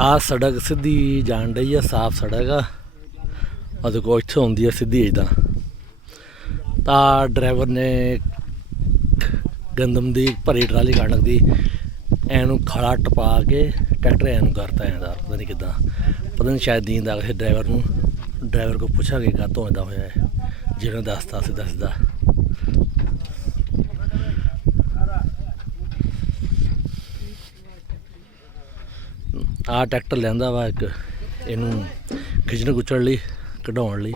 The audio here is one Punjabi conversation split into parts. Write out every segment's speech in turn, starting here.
ਆ ਸੜਕ ਸਿੱਧੀ ਜਾਣ ਡਈ ਆ, ਸਾਫ ਸੜਕ ਆ। ਉਹਦੇ ਕੋਲ ਇੱਥੇ ਆਉਂਦੀ ਆ ਸਿੱਧੀ ਇੱਦਾਂ। ਤਾਂ ਡਰਾਈਵਰ ਨੇ ਗੰਦਮ ਦੀ ਭਰੀ ਟਰਾਲੀ ਕੱਢ ਲੱਗਦੀ, ਐਨੂੰ ਖਾਲਾ ਟਪਾ ਕੇ ਟਰੈਕਟਰ ਐਨੂੰ ਕਰਤਾ ਐਂਦਾ, ਪਤਾ ਨਹੀਂ ਕਿੱਦਾਂ, ਪਤਾ ਨਹੀਂ ਸ਼ਾਇਦ ਨੀਂਦ ਆ ਗਈ ਡਰਾਈਵਰ ਨੂੰ। ਡਰਾਈਵਰ ਕੋਲ ਪੁੱਛਾਂਗੇ ਕਾਹਤੋਂ ਇੱਦਾਂ ਹੋਇਆ ਹੈ, ਜਿਹਨੇ ਦੱਸਤਾ ਸਿੱਧਾ ਸਿੱਧਾ। ਆਹ ਟਰੈਕਟਰ ਲਿਆਂਦਾ ਵਾ ਇੱਕ, ਇਹਨੂੰ ਖਿੱਚਣ ਕੁਚੜ ਲਈ, ਕਢਾਉਣ ਲਈ।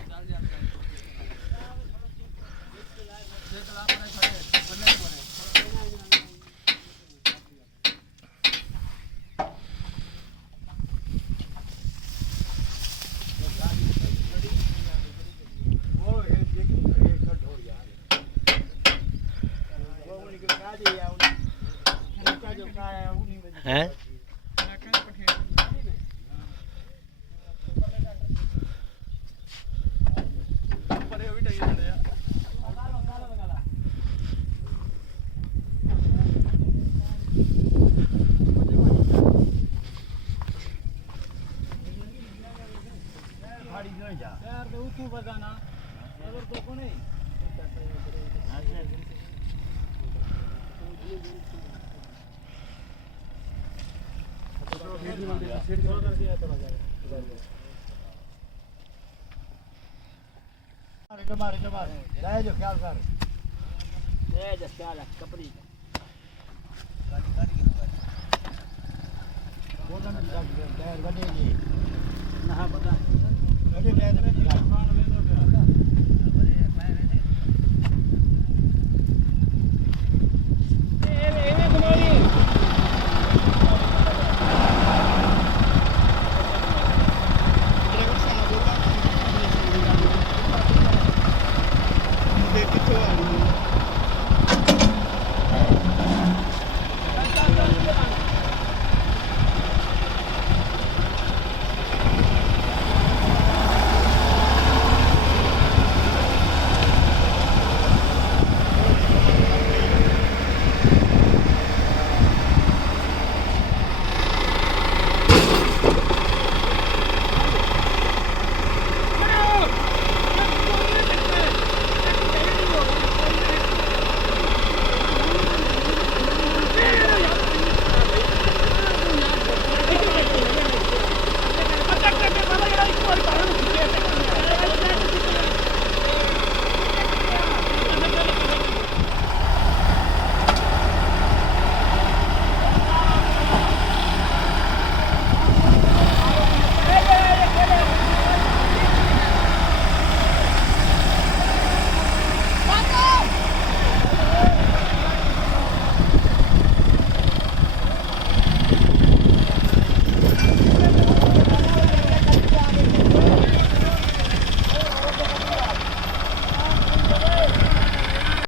हैं